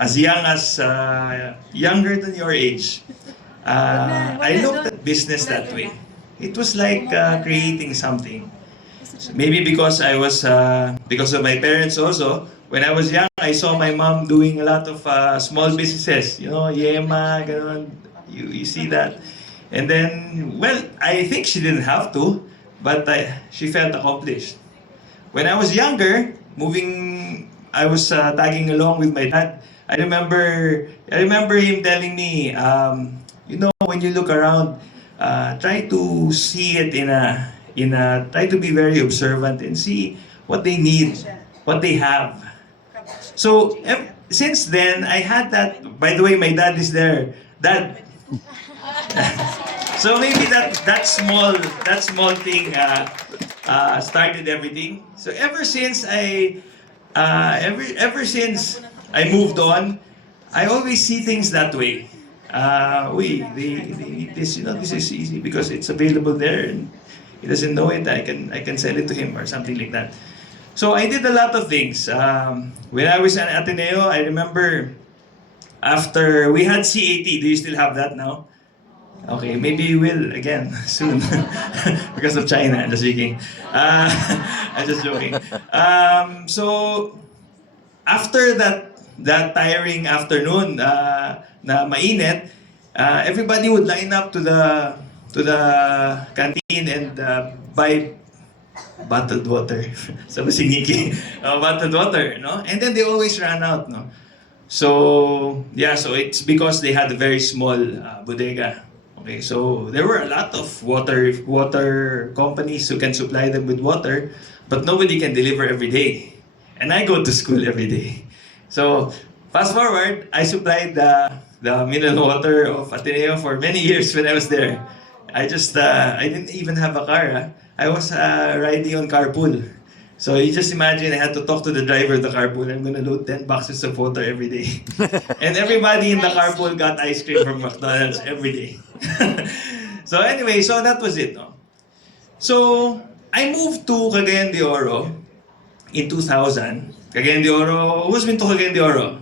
as young as younger than your age, I looked at business that way. It was like creating something. Maybe because I was because of my parents also. When I was young, I saw my mom doing a lot of small businesses. You know, Yema, ganun. You see that, and then well, I think she didn't have to, but she felt accomplished. When I was younger, I was tagging along with my dad. I remember him telling me, you know, when you look around, try to see it try to be very observant and see what they need, what they have. So since then, I had that. By the way, my dad is there. Dad. So maybe that small thing started everything. So ever since I moved on, I always see things that way. They need this, you know, this is easy because it's available there and he doesn't know it. I can sell it to him or something like that. So I did a lot of things. When I was at Ateneo, I remember after we had CAT. Do you still have that now? Okay, maybe you will again soon because of China. I'm just speaking. I'm just joking. So after that tiring afternoon na mainit, everybody would line up to the canteen and buy bottled water. Sabi si Nikki, bottled water, no? And then they always ran out, no? So yeah, so it's because they had a very small bodega. Okay, so there were a lot of water companies who can supply them with water, but nobody can deliver every day. And I go to school every day. So fast forward, I supplied the mineral water of Ateneo for many years when I was there. I didn't even have a car. I was riding on carpool. So you just imagine I had to talk to the driver of the carpool. I'm gonna load 10 boxes of water every day. And everybody in the carpool got ice cream from McDonald's every day. So anyway, so that was it. No? So I moved to Cagayan de Oro in 2000. Cagayan de Oro, who's been to Cagayan de Oro?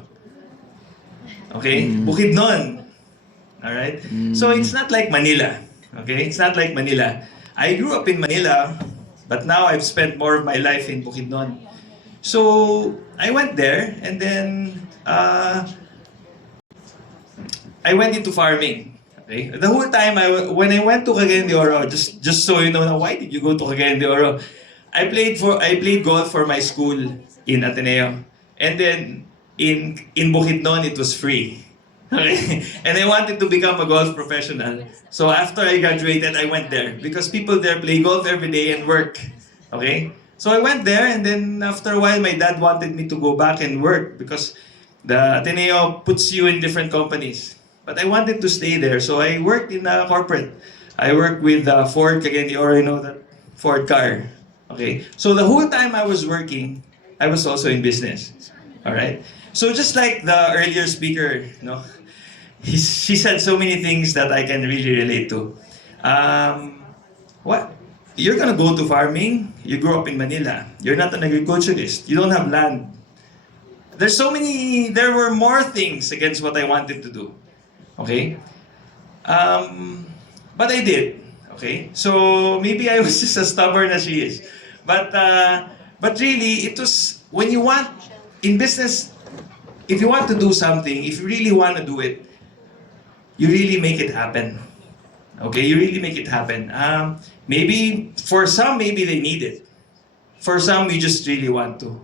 Okay, Bukidnon. Alright? So it's not like Manila. Okay, it's not like Manila. I grew up in Manila, but now I've spent more of my life in Bukidnon. So I went there, and then I went into farming. Okay, the whole time when I went to Cagayan de Oro, just so you know, now, why did you go to Cagayan de Oro? I played golf for my school in Ateneo, and then in Bukidnon it was free. Okay? And I wanted to become a golf professional. So after I graduated, I went there because people there play golf every day and work. Okay? So I went there, and then after a while, my dad wanted me to go back and work because the Ateneo puts you in different companies. But I wanted to stay there, so I worked in a corporate. I worked with Ford, Cagayan de Oro, you know, that Ford car. Okay? So the whole time I was working, I was also in business. All right? So just like the earlier speaker, you know, she said so many things that I can really relate to. What? You're gonna go to farming? You grew up in Manila. You're not an agriculturist. You don't have land. There were more things against what I wanted to do. Okay? But I did. Okay? So maybe I was just as stubborn as she is. But really, it was, when you want, in business, if you want to do something, if you really want to do it, you really make it happen. Okay, you really make it happen. Maybe for some, maybe they need it. For some, we just really want to.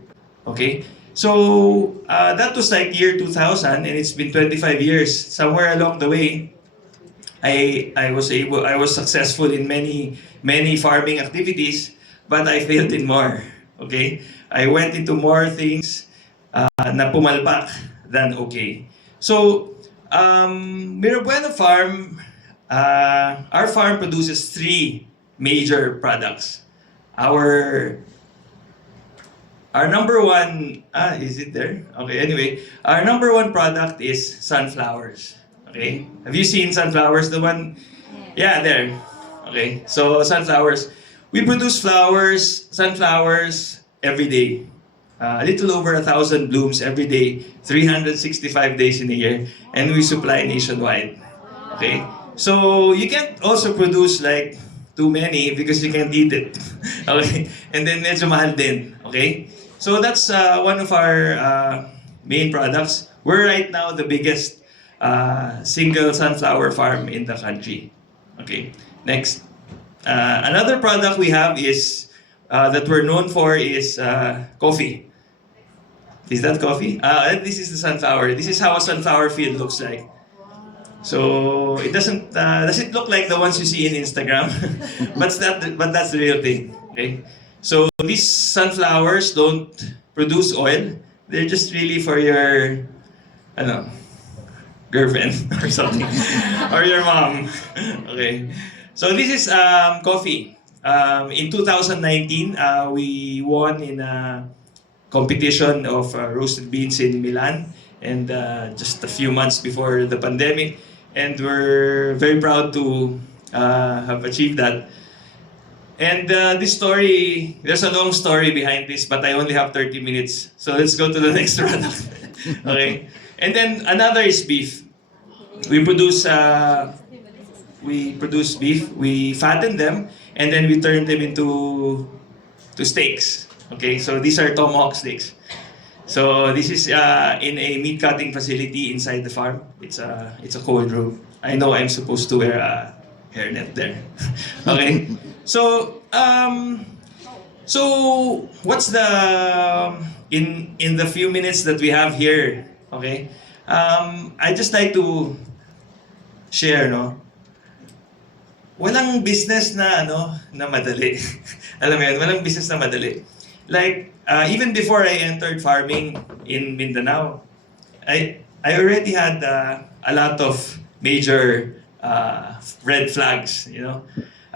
Okay, so that was like year 2000, and it's been 25 years. Somewhere along the way, I was successful in many farming activities, but I failed in more. Okay, I went into more things na pumalpak than okay. So Mirabueno Farm, our farm produces 3 major products. Our number one, is it there? Okay, anyway, our number one product is sunflowers. Okay, have you seen sunflowers? The one, yeah, there. Okay, so sunflowers. We produce sunflowers every day. a little over 1,000 blooms every day, 365 days in a year, and we supply nationwide. Okay? So you can't also produce like too many because you can't eat it. Okay? And then medyo mahal din. Okay? So that's one of our main products. We're right now the biggest single sunflower farm in the country. Okay? Next. Another product we have is that we're known for is coffee. Is that coffee? This is the sunflower. This is how a sunflower field looks like. So it doesn't look like the ones you see in Instagram, but that's the real thing. Okay. So these sunflowers don't produce oil. They're just really for your, I don't know, girlfriend or something, or your mom. Okay. So this is coffee. In 2019, we won in a competition of roasted beans in Milan, and just a few months before the pandemic, and we're very proud to have achieved that. And this story, there's a long story behind this, but I only have 30 minutes, so let's go to the next product. Okay, and then another is beef. We produce beef, we fatten them, and then we turn them into steaks. Okay, so these are tomahawk steaks. So this is in a meat cutting facility inside the farm. It's a cold room. I know I'm supposed to wear a hairnet there. Okay, so what's the in the few minutes that we have here? Okay, I just like to share, no. Walang business na na madali. Alam mo yan, walang business na madali. Like, even before I entered farming in Mindanao, I already had a lot of major red flags, you know.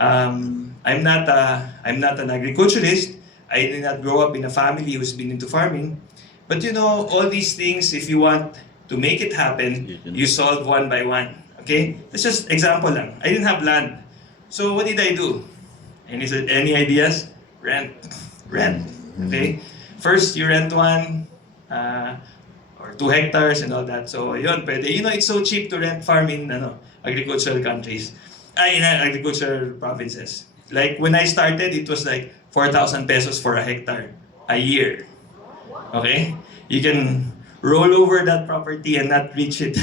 I'm not an agriculturist. I did not grow up in a family who's been into farming. But you know, all these things, if you want to make it happen, you solve one by one. Okay? That's just example lang. I didn't have land. So what did I do? Any ideas? Rent. Okay? First, you rent one or 2 hectares and all that. So, yun, pwede. You know, it's so cheap to rent farm in agricultural countries. In agricultural provinces. Like, when I started, it was like 4,000 pesos for a hectare a year. Okay? You can roll over that property and not reach it.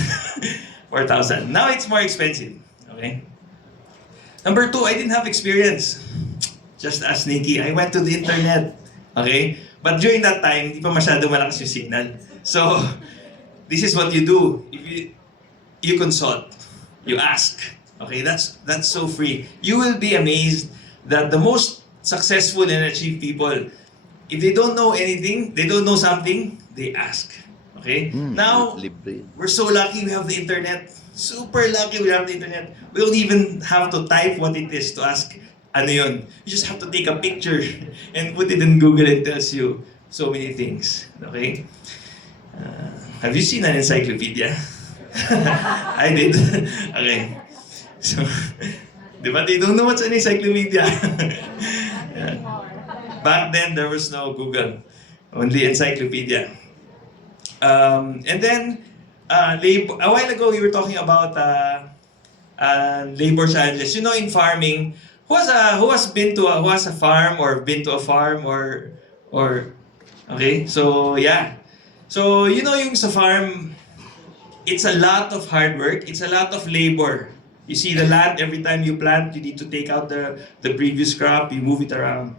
4,000. Now, it's more expensive. Okay? Number 2, I didn't have experience. Just as Nikki, I went to the internet. Okay? But during that time, hindi pa masyado malakas yung signal. So, this is what you do. If you consult, you ask. Okay? That's so free. You will be amazed that the most successful and achieved people, if they don't know anything, they don't know something, they ask. Okay? Now, we're so lucky we have the internet. Super lucky we have the internet. We don't even have to type what it is to ask ano yun. You just have to take a picture and put it in Google. It tells you so many things. Okay? Have you seen an encyclopedia? I did. Okay. So, di ba? They don't know what's an encyclopedia. Yeah. Back then, there was no Google. Only encyclopedia. And then, labor. A while ago, we were talking about labor challenges. You know, in farming, who has a farm or been to a farm or okay? So yeah. So you know, yung sa farm, it's a lot of hard work. It's a lot of labor. You see the land, every time you plant, you need to take out the previous crop, you move it around.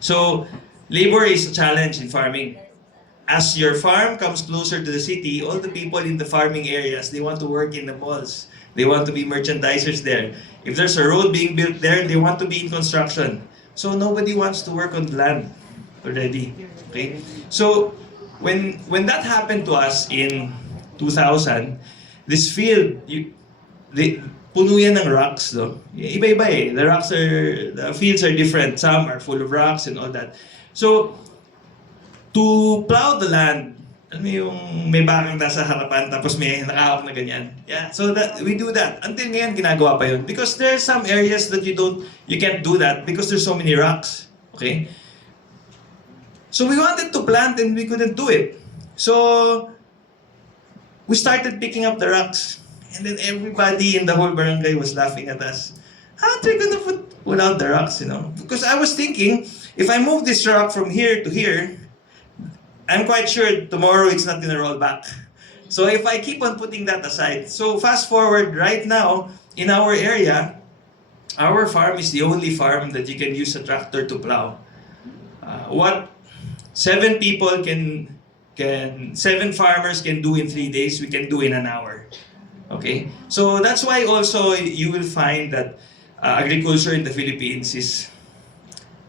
So labor is a challenge in farming. As your farm comes closer to the city, all the people in the farming areas, they want to work in the malls. They want to be merchandisers there. If there's a road being built there, they want to be in construction. So nobody wants to work on the land already. Okay? So when that happened to us in 2000, this field, puno yan ng rocks, no? Iba-iba eh. The fields are different. Some are full of rocks and all that. So, to plow the land, alam mo yung may bakang nasa harapan tapos may nakahawak na ganyan. Yeah, so that we do that. Until ngayon ginagawa pa yun. Because there are some areas that you can't do that because there's so many rocks. Okay? So we wanted to plant and we couldn't do it. So we started picking up the rocks. And then everybody in the whole barangay was laughing at us. How are they gonna put out the rocks, you know? Because I was thinking, if I move this rock from here to here, I'm quite sure tomorrow it's not gonna roll back. So if I keep on putting that aside, so fast forward right now, in our area, our farm is the only farm that you can use a tractor to plow. What 7 farmers can do in 3 days, we can do in an hour. Okay? So that's why also you will find that agriculture in the Philippines is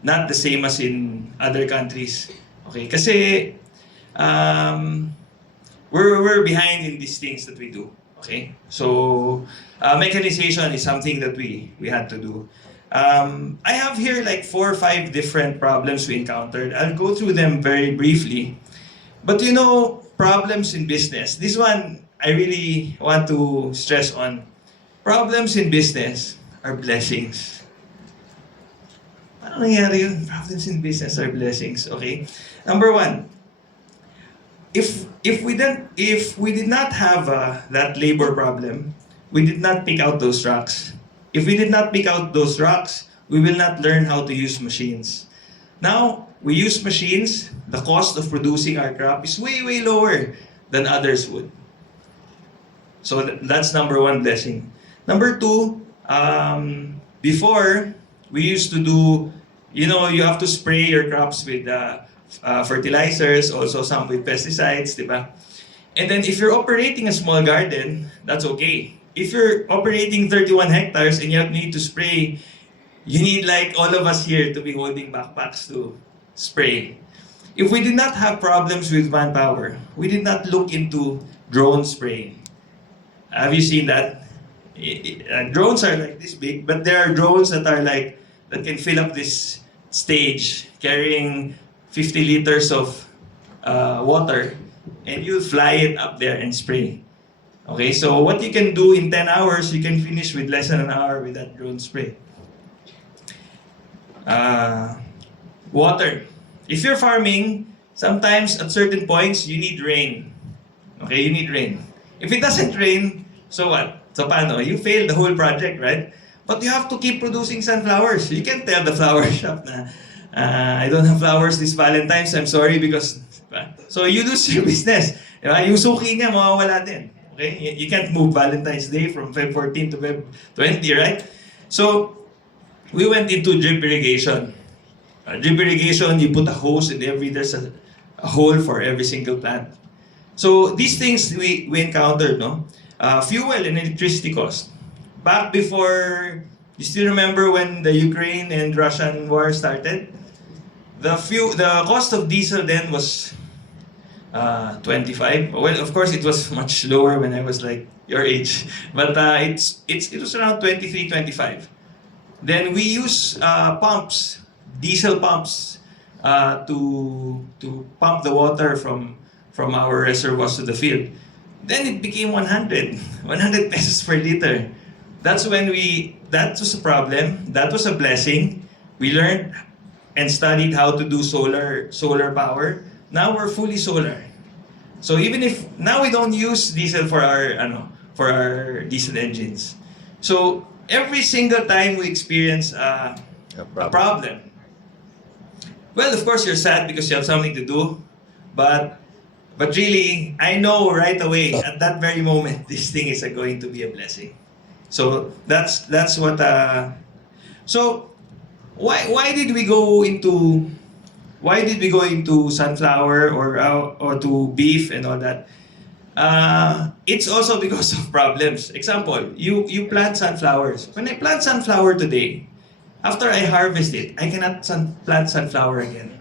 not the same as in other countries. Okay? Kasi we're behind in these things that we do. Okay? So mechanization is something that we had to do. I have here like 4 or 5 different problems we encountered. I'll go through them very briefly. But you know, problems in business. This one I really want to stress on. Problems in business are blessings. Paano nangyari yun? Problems in business are blessings. Okay? Number 1, if we did not have that labor problem, we did not pick out those rocks. If we did not pick out those rocks, we will not learn how to use machines. Now, we use machines, the cost of producing our crop is way, way lower than others would. So that's number 1 blessing. Number 2, before, we used to do, you know, you have to spray your crops with fertilizers, also some with pesticides, di ba? And then if you're operating a small garden, that's okay. If you're operating 31 hectares and you need to spray, you need like all of us here to be holding backpacks to spray. If we did not have problems with manpower, we did not look into drone spraying. Have you seen that? Drones are like this big, but there are drones that are like, that can fill up this stage carrying 50 liters of water, and you fly it up there and spray. Okay, so what you can do in 10 hours, you can finish with less than an hour with that drone spray. Water. If you're farming, sometimes at certain points, you need rain. Okay, you need rain. If it doesn't rain, so what? So paano? You fail the whole project, right? But you have to keep producing sunflowers. You can't tell the flower shop na, I don't have flowers this Valentine's, I'm sorry because... So you lose your business. Diba? Yung suki niya, mawawala din. Okay? You can't move Valentine's Day from Feb 14 to Feb 20, right? So, we went into drip irrigation. Drip irrigation, you put a hose in there's a hole for every single plant. So, these things we encountered, no? Fuel and electricity cost. Back before, you still remember when the Ukraine and Russian war started? The cost of diesel then was 25. Well, of course, it was much lower when I was like your age, but it was around 23, 25. Then we use pumps, diesel pumps, to pump the water from our reservoirs to the field. Then it became 100 pesos per liter. That was a problem. That was a blessing. We learned and studied how to do solar power. Now we're fully solar. So even if now we don't use diesel for our diesel engines. So every single time we experience a problem. Well, of course you're sad because you have something to do, but really I know right away at that very moment this thing is going to be a blessing. So that's what. So why did we go into sunflower or to beef and all that? It's also because of problems. Example, you plant sunflowers. When I plant sunflower today, after I harvest it, I cannot plant sunflower again.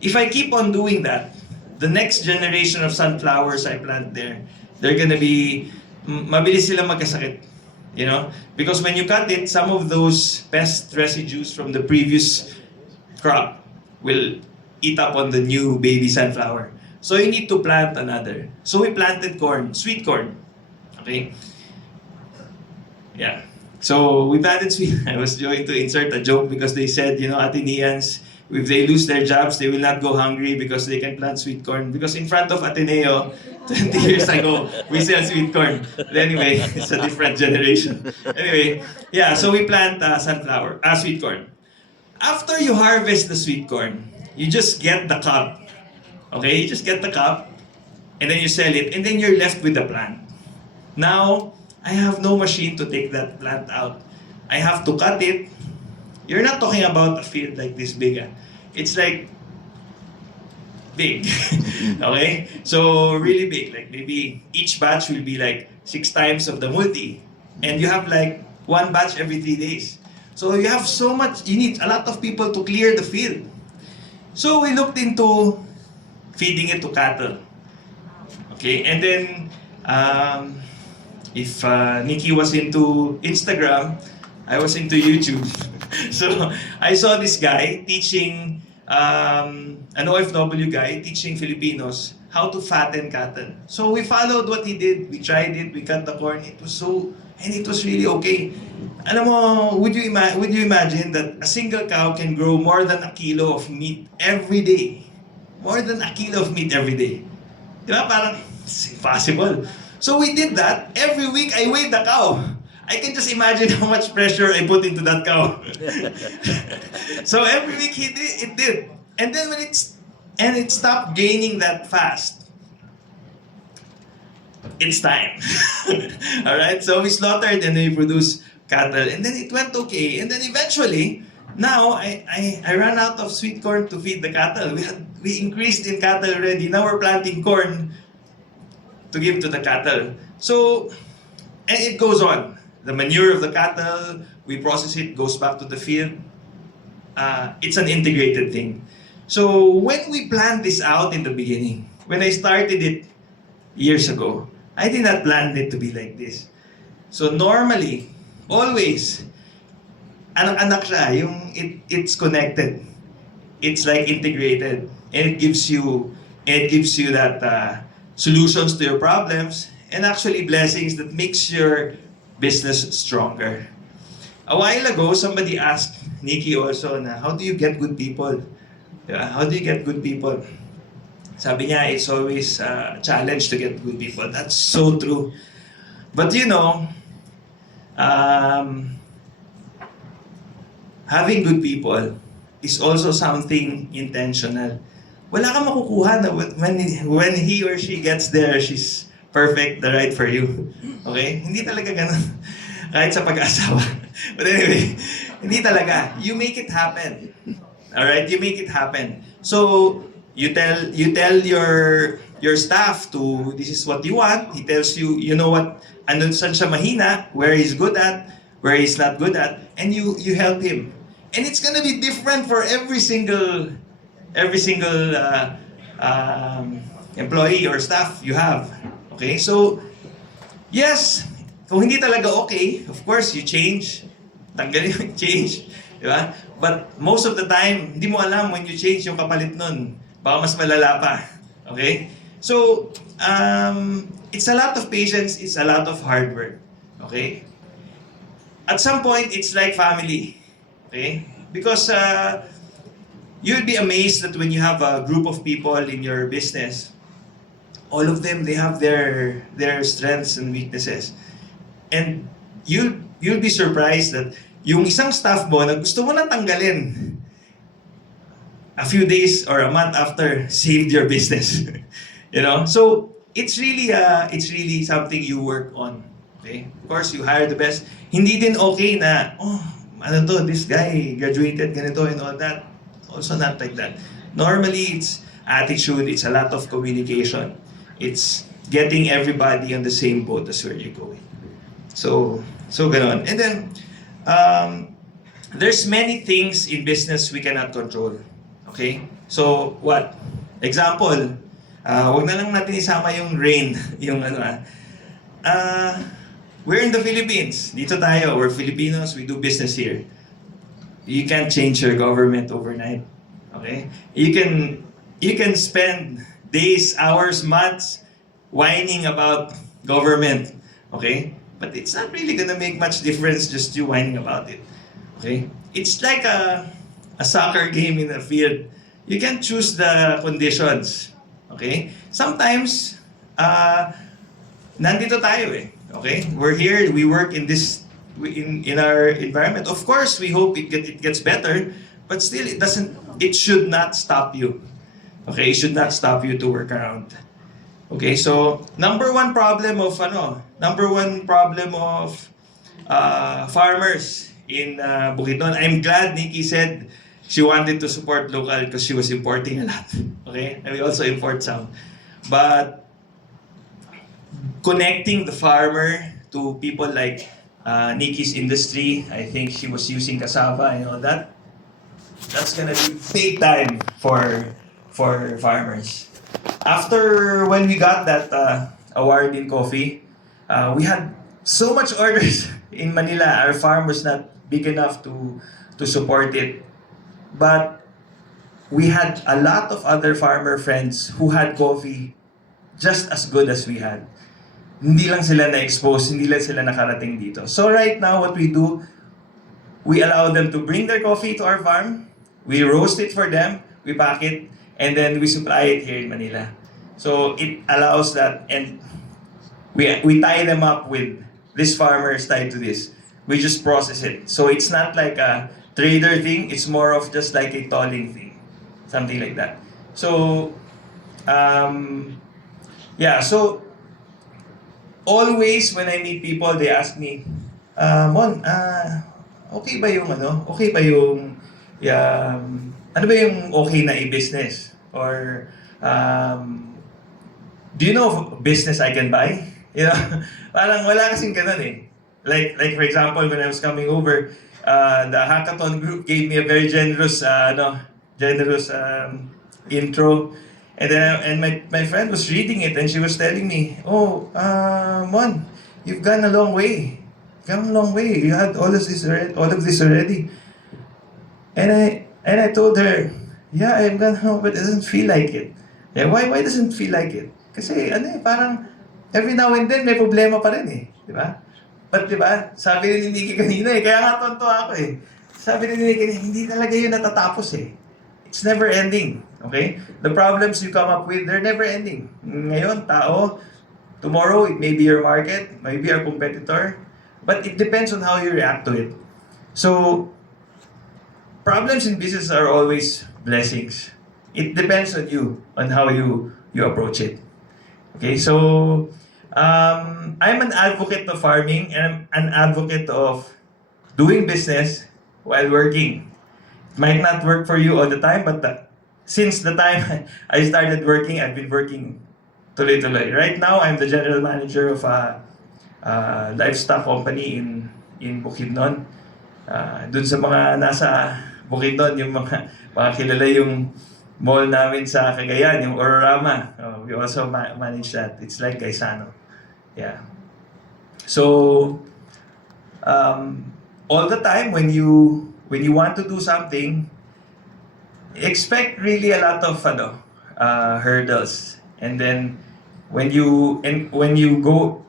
If I keep on doing that, the next generation of sunflowers I plant there, they're gonna be mabilis sila magkasakit. You know, because when you cut it, some of those pest residues from the previous crop will eat up on the new baby sunflower. So you need to plant another. So we planted corn, sweet corn. Okay? Yeah. So we planted sweet. I was going to insert a joke because they said, you know, Athenians if they lose their jobs, they will not go hungry because they can plant sweet corn. Because in front of Ateneo, 20 years ago, we sell sweet corn. But anyway, it's a different generation. Anyway, yeah, so we plant sweet corn. After you harvest the sweet corn, you just get the cob. Okay, you just get the cob, and then you sell it, and then you're left with the plant. Now, I have no machine to take that plant out. I have to cut it. You're not talking about a field like this big. It's like big. Okay? So really big. Like maybe each batch will be like 6 times of the multi. And you have like 1 batch every 3 days. So you have so much, you need a lot of people to clear the field. So we looked into feeding it to cattle. Okay? And then, if Nikki was into Instagram, I was into YouTube. So I saw this guy teaching, an OFW guy teaching Filipinos how to fatten cattle. So we followed what he did. We tried it. We cut the corn. It was really okay. Alam mo, would you imagine that a single cow can grow more than a kilo of meat every day? More than a kilo of meat every day. Di ba? Parang, it's impossible. So we did that. Every week, I weighed the cow. I can just imagine how much pressure I put into that cow. So every week it did. And then when it stopped gaining that fast, it's time. Alright, so we slaughtered and we produced cattle. And then it went okay. And then eventually, now I ran out of sweet corn to feed the cattle. We increased in cattle already. Now we're planting corn to give to the cattle. So, and it goes on. The manure of the cattle, we process it, goes back to the field. It's an integrated thing. So when we planned this out in the beginning, when I started it years ago, I did not plan it to be like this. So normally, always, anak siya, it's connected. It's like integrated. And it gives you that solutions to your problems and actually blessings that makes your business stronger. A while ago, somebody asked Nikki also na, how do you get good people? How do you get good people? Sabi niya, it's always a challenge to get good people. That's so true. But you know, having good people is also something intentional. Wala kang makukuha na when he or she gets there, she's perfect, the right for you. Okay? Hindi talaga ganun. Kahit sa pag-asawa. But anyway, hindi talaga. You make it happen. Alright? You make it happen. So, you tell your staff to, this is what you want. He tells you, you know what, andun saan siya mahina, where he's good at, where he's not good at, and you help him. And it's gonna be different for every single employee or staff you have. Okay? So, yes, kung hindi talaga okay, of course, you change. Tanggalin yung change. Di ba? But most of the time, hindi mo alam when you change yung kapalit nun. Baka mas malala pa. Okay? So, it's a lot of patience, it's a lot of hard work. Okay? At some point, it's like family. Okay? Because you'll be amazed that when you have a group of people in your business, all of them, they have their strengths and weaknesses. And you'll be surprised that yung isang staff mo na gusto mo nang tanggalin, a few days or a month after, saved your business. You know? So, it's really something you work on. Okay? Of course, you hire the best. Hindi din okay na, this guy graduated ganito and all that. Also not like that. Normally, it's attitude, it's a lot of communication. It's getting everybody on the same boat as where you're going. So ganon. And then, there's many things in business we cannot control. Okay? So, what? Example, wag na lang natin isama yung rain, yung we're in the Philippines. Dito tayo, we're Filipinos, we do business here. You can't change your government overnight. Okay? You can spend days, hours, months whining about government. Okay? But it's not really gonna make much difference just you whining about it. Okay? It's like a soccer game in a field, you can choose the conditions. Okay? Sometimes, nandito tayo eh. Okay? We're here, we work in this, in our environment. Of course, we hope it gets better, but still, it should not stop you. Okay? It should not stop you to work around. Okay, so number one problem of farmers in Bukidnon. I'm glad Nikki said she wanted to support local because she was importing a lot. Okay, and we also import some, but connecting the farmer to people like Nikki's industry, I think she was using cassava and all that. That's gonna be big time for farmers. After when we got that award in coffee, we had so much orders in Manila. Our farm was not big enough to support it. But we had a lot of other farmer friends who had coffee just as good as we had. Hindi lang sila na-expose, hindi lang sila nakarating dito. So right now, what we do, we allow them to bring their coffee to our farm, we roast it for them, we pack it, and then we supply it here in Manila. So it allows that, and we tie them up with this farmer is tied to this. We just process it. So it's not like a trader thing, it's more of just like a tolling thing. Something like that. So, yeah, so always when I meet people, they ask me, Mon, okay ba yung okay ba yung, ano ba yung okay na i-business? Or, do you know of business I can buy? You know, parang wala kasing ganun eh. Like for example, when I was coming over, the hackathon group gave me a very generous intro. And then my friend was reading it and she was telling me, "Oh, Mon, you've gone a long way. You've gone a long way. You had all of this already." And I told her, "Yeah, I've gone home, but it doesn't feel like it." Yeah, why doesn't it feel like it? Kasi parang every now and then may problema pa rin eh, di ba? But di ba, sabi ni Nikki kanina eh, kaya nga tonto ako eh. Sabi ni Nikki kanina, hindi talaga yun natatapos eh. It's never ending, okay? The problems you come up with, they're never ending. Ngayon, tao, tomorrow it may be your market, maybe your competitor, but it depends on how you react to it. So, problems in business are always blessings. It depends on you, on how you approach it. Okay, so I'm an advocate of farming and I'm an advocate of doing business while working. It might not work for you all the time, but since the time I started working, I've been working tuloy-tuloy. Right now, I'm the general manager of a livestock company in Bukidnon. Dun sa mga nasa Bukidnon, yung mga kilala yung mall namin sa Cagayan, yung Ororama. We also manage that. It's like Gaisano. Yeah. So, all the time when you want to do something, expect really a lot of hurdles. And then when you go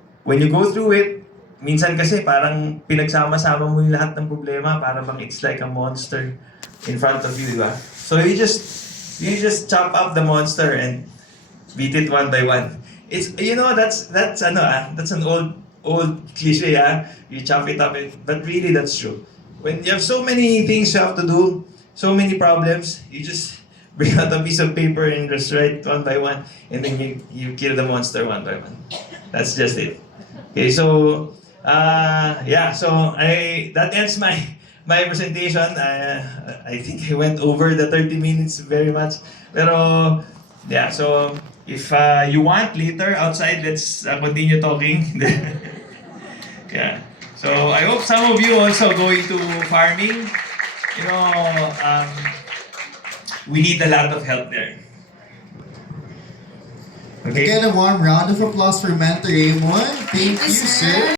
through it, minsan kasi parang pinagsama-sama mo yung lahat ng problema para bang it's like a monster in front of you, di ba? So you just chop up the monster and beat it one by one. It's that's an old cliche, you chop it up, but really that's true. When you have so many things you have to do, so many problems, you just bring out a piece of paper and just write one by one, and then you kill the monster one by one. That's just it. Okay, so that ends my presentation. I think I went over the 30 minutes very much. Pero, yeah, so if you want later outside, let's continue talking. Yeah. So I hope some of you also going to farming. We need a lot of help there. Okay. Again, a warm round of applause for Mentor Raymond. Thank you, sir.